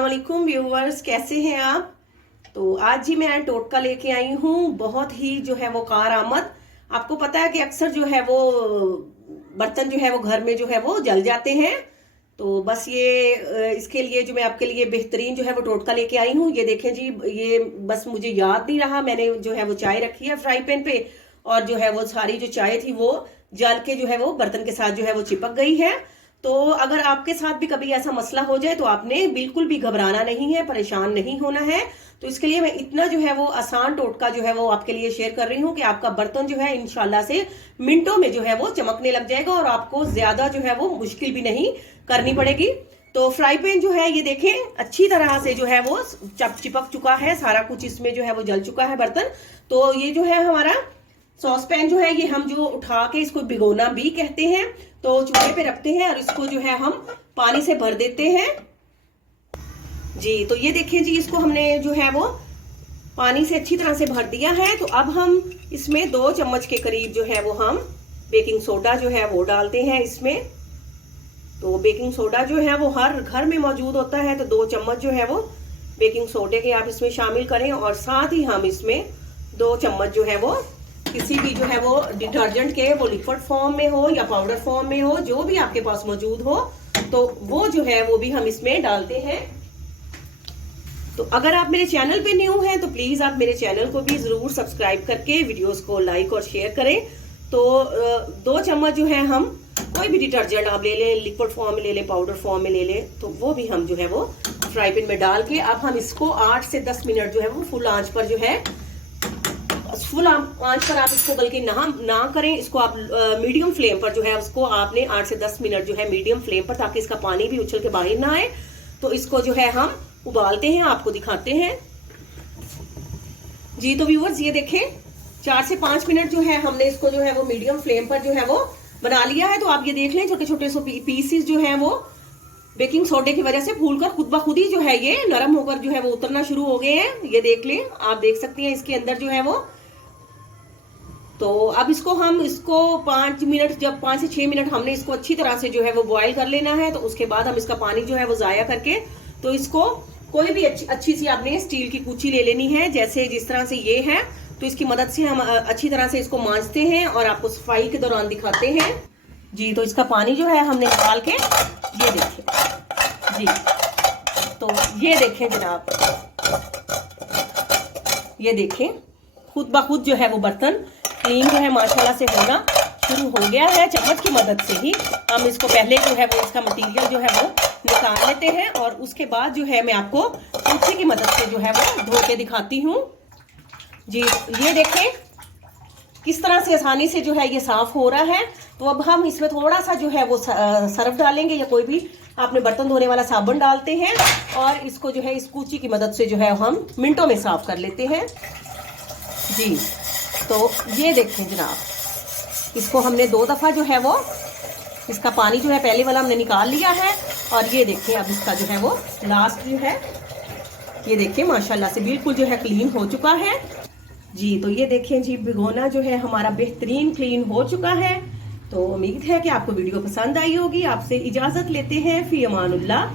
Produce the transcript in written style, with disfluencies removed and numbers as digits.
अस्सलाम वालेकुम व्यूवर्स, कैसे हैं आप। तो आज जी मैं टोटका लेके आई हूँ, बहुत ही जो है वो कार आमद। आपको पता है कि अक्सर जो है वो बर्तन जो है वो घर में जो है वो जल जाते हैं। तो बस ये इसके लिए जो मैं आपके लिए बेहतरीन जो है वो टोटका लेके आई हूँ। ये देखें जी, ये बस मुझे याद नहीं रहा, मैंने जो है वो चाय रखी है फ्राई पैन पे और जो है वो सारी जो चाय थी वो जल के जो है वो बर्तन के साथ जो है वो चिपक गई है। तो अगर आपके साथ भी कभी ऐसा मसला हो जाए तो आपने बिल्कुल भी घबराना नहीं है, परेशान नहीं होना है। तो इसके लिए मैं इतना जो है वो आसान टोटका जो है वो आपके लिए शेयर कर रही हूँ कि आपका बर्तन जो है इंशाल्लाह से मिनटों में जो है वो चमकने लग जाएगा और आपको ज्यादा जो है वो मुश्किल भी नहीं करनी पड़ेगी। तो फ्राई पैन जो है ये देखें अच्छी तरह से जो है वो चिपक चुका है, सारा कुछ इसमें जो है वो जल चुका है बर्तन। तो ये जो है हमारा सॉस पैन जो है ये हम जो उठा के इसको भिगोना भी कहते हैं, तो चूल्हे पे रखते हैं और इसको जो है हम पानी से भर देते हैं जी। तो ये देखें जी, इसको हमने जो है वो पानी से अच्छी तरह से भर दिया है। तो अब हम इसमें 2 चम्मच के करीब जो है वो हम बेकिंग सोडा जो है वो डालते हैं इसमें। तो बेकिंग सोडा जो है वो हर घर में मौजूद होता है, तो 2 चम्मच जो है वो बेकिंग सोडे के आप इसमें शामिल करें और साथ ही हम इसमें 2 चम्मच जो है वो किसी भी जो है वो डिटर्जेंट के, वो लिक्विड फॉर्म में हो या पाउडर फॉर्म में हो, जो भी आपके पास मौजूद हो, तो वो जो है वो भी हम इसमें डालते हैं। तो अगर आप मेरे चैनल पे न्यू हैं तो प्लीज आप मेरे चैनल को भी जरूर सब्सक्राइब करके वीडियोस को लाइक और शेयर करें। तो 2 चम्मच जो है हम कोई भी डिटर्जेंट आप ले लें, लिक्विड फॉर्म में ले लें, पाउडर फॉर्म में ले लें, तो वो भी हम जो है वो फ्राई पैन में डाल के अब हम इसको 8 से 10 मिनट जो है वो फुल आंच पर जो है, फुल आंच पर आप इसको बल्कि ना करें, इसको आप मीडियम फ्लेम पर जो है उसको आपने 8 से 10 मिनट जो है मीडियम फ्लेम पर, ताकि इसका पानी भी उछल के बाहर ना आए। तो इसको जो है हम उबालते हैं, आपको दिखाते हैं जी। तो व्यूअर्स ये देखें 4 से 5 मिनट जो है हमने इसको जो है वो मीडियम फ्लेम पर जो है वो बना लिया है। तो आप ये देख लें छोटे छोटे से पीसीस जो है वो बेकिंग सोडे की वजह से फूलकर खुद ब खुद ही जो है ये नरम होकर जो है वो उतरना शुरू हो गए हैं। ये देख लें, आप देख सकती हैं इसके अंदर जो है वो। तो अब इसको 5 मिनट, जब 5 से 6 मिनट हमने इसको अच्छी तरह से जो है वो बॉईल कर लेना है, तो उसके बाद हम इसका पानी जो है वो जाया करके, तो इसको कोई भी अच्छी सी आपने स्टील की कूची ले लेनी है, जैसे जिस तरह से ये है। तो इसकी मदद से हम अच्छी तरह से इसको मांजते हैं और आपको सफाई के दौरान दिखाते हैं जी। तो इसका पानी जो है हमने निकाल के, ये देखें जी, तो ये देखें जनाब, ये देखें खुद ब खुद जो है वो बर्तन क्लीन जो है माशाल्लाह से होना शुरू हो गया है। चम्मच की मदद से ही हम इसको पहले जो है वो इसका मटेरियल जो है वो निकाल लेते हैं और उसके बाद जो है मैं आपको कूची की मदद से जो है वो धो के दिखाती हूँ जी। ये देखें किस तरह से आसानी से जो है ये साफ हो रहा है। तो अब हम इसमें थोड़ा सा जो है वो सर्फ डालेंगे या कोई भी आपने बर्तन धोने वाला साबुन डालते हैं और इसको जो है इस कूची की मदद से जो है हम मिनटों में साफ कर लेते हैं जी। तो ये देखें जनाब, इसको हमने 2 दफा जो है वो इसका पानी जो है पहले वाला हमने निकाल लिया है और ये देखें अब इसका जो है वो लास्ट जो है, ये देखें माशाल्लाह से बिल्कुल जो है क्लीन हो चुका है जी। तो ये देखें जी, भिगोना जो है हमारा बेहतरीन क्लीन हो चुका है। तो उम्मीद है कि आपको वीडियो पसंद आई होगी। आपसे इजाजत लेते हैं, फी अमानुल्लाह।